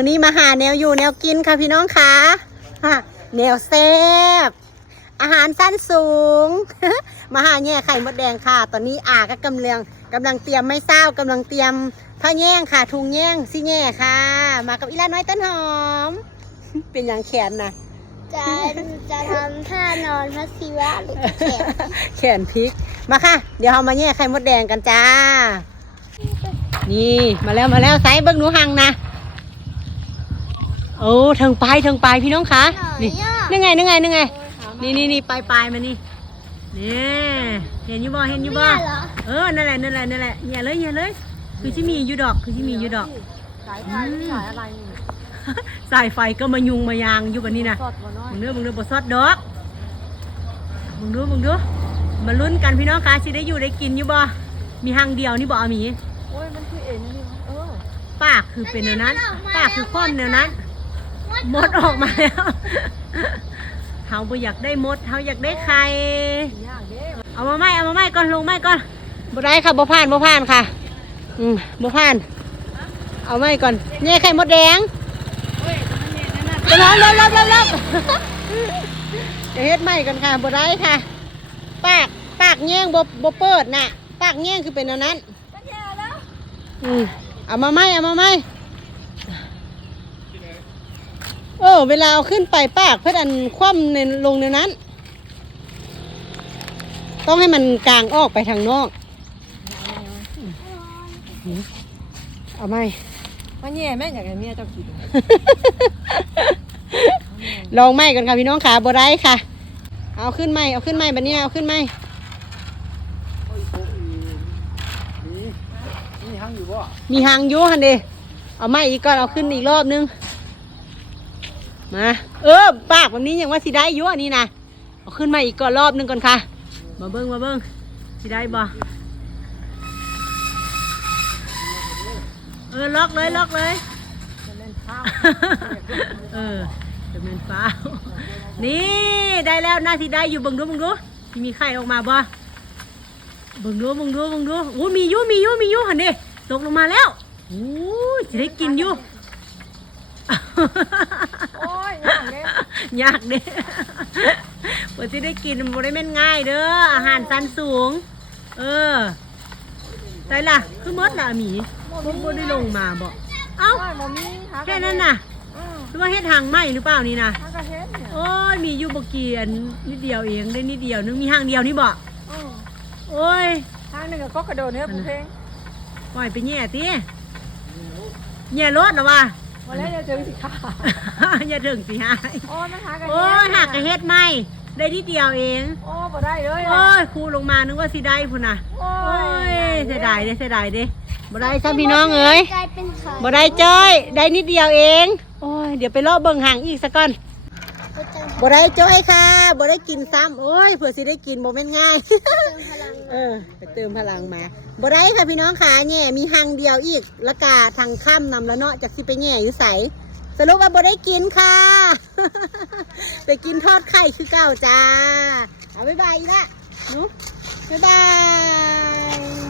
มื้อนี้มาหาแนวอยู่แนวกินค่ะพี่น้องค่ะแนวแซ่บอาหารสั้นสูง มาหาแย่ไข่มดแดงค่ะตอนนี้ก็กำลังเตรียมไม้เศร้ากำลังเตรียมผ้าแย่งค่ะทุงแย่งสิแย่ค่ะมากับอีลาน้อยต้นหอม เป็นอย่างแขนนะจะทำท่านอนพระศิวะหรือแขนพริกมาค่ะเดี๋ยวเรามาแย่ไข่มดแดงกันจ้านี่มาแล้วไซส์เบิ้งหนูหังนะโอ้ถึงปลายพี่น้องคะนี่ไงนี่ปลายมานี่เห็นอยู่บ่นั่นแหละอย่าเลยคือที่มีอยู่ดอกสายไฟสายอะไรนี่ สายไฟก็มายุงมายางอยู่แบบนี้นะมึงเนื้อบ่ซอดดอกมึงดูมาลุ้นกันพี่น้องคะสิได้อยู่ได้กินอยู่บ่มีหางเดียวนี่บ่เอาหมีโอ้ยมันคือเอ็นนี่ปากคือเป็นแนวนั้นปากคือคว่ำแนวนั้นมดออกมาแล้วเฮาบ่อยากได้มดเฮาอยากได้ไข่เอามาไหมก่อนลงไหมก่อนบ่ได้ค่ะบ่ผ่านค่ะบ่ผ่านเอาไหมก่อนแย่ไข่มดแดงจะร้อนรับจะเฮ็ดไหมกันค่ะบ่ได้ค่ะปากแย่งบ่เปิดน่ะปากแย่งคือเป็นแนวนั้นเอามาไหมเวลาเอาขึ้นไปปากเพื่ออันคว่ำในลงในนั้นต้องให้มันกลางออกไปทางนอกเอาไหมว่าแย่แม่อยากให้เมียเจ้ากิน ลองไหมกันค่ะพี่น้องขาบ่ได้ค่ะเอาขึ้นไหมแบบนี้เอาขึ้นไหมมีหางอยู่ฮันเดเอาไหมอีกก่อนเอาขึ้นอีกรอบนึงมาปากแบบนี้ยังว่าสิได้อยู่อันนี้นะเอาขึ้นมาอีกก่อนรอบนึงก่อนค่ะมาเบิ้งสิได้บ่ล็อกเลยจะเป็นฟ้านี่ได้แล้วน่าสิได้อยู่เบิ่งดูมีไข่ออกมาบ่เบิ่งดูโอ้มีอยู่หันเด้ตกลงมาแล้วโอ้สิได้กินอยู่โอ้ยยากเด้ว่าสิได้กินบ่ได้แม่นง่ายเด้ออาหารชั้นสูงได้ล่ะคือมดล่ะหมีบ่ได้ลงมาบ่เอ้าแค่นั้นน่ะหรือว่าเฮ็ดหางไหมหรือเปล่านี่นะโอ้ยมีอยู่บ่กี่อันนิดเดียวเองได้นิดเดียวนึงมีหางเดียวนี่บ่โอ้ยทางหนึ่งก็กระโดดเนี่ยผู้เพลงปล่อยไปแย่ติแย่รถหรอวะวันแรกจะถึงสิค่ะอย่าถึงสิหายโอ้ยหักกระเฮ็ดไหมได้นิดเดียวเองบ่ได้เลยโอ้ยครูลงมานึกว่าสิได้พุ่นน่ะโอ้ยเสียดายเด้บ่ได้ซ้ำพี่น้องเอ้ยบ่ได้จ้อยได้นิดเดียวเองโอ้ยเดี๋ยวไปรอบเบิ่งหางอีกสักก่อนบ่ได้จ้อยค่ะบ่ได้กินซ้ำโอ้ยเผื่อสิได้กินบ่แม่นง่ายไปเติมพลังมาบ่ได้ค่ะพี่น้องขาแง่มีหางเดียวอีกแล้วก็ทางค่ำนำแล้วเนาะจากสิไปแง่อยู่ใสสรุปว่าบ่ได้กินค่ะ ไปกินทอดไข่คือเก่าจ้าเอาบ๊ายบายอีกละนุ๊บ๊ายบาย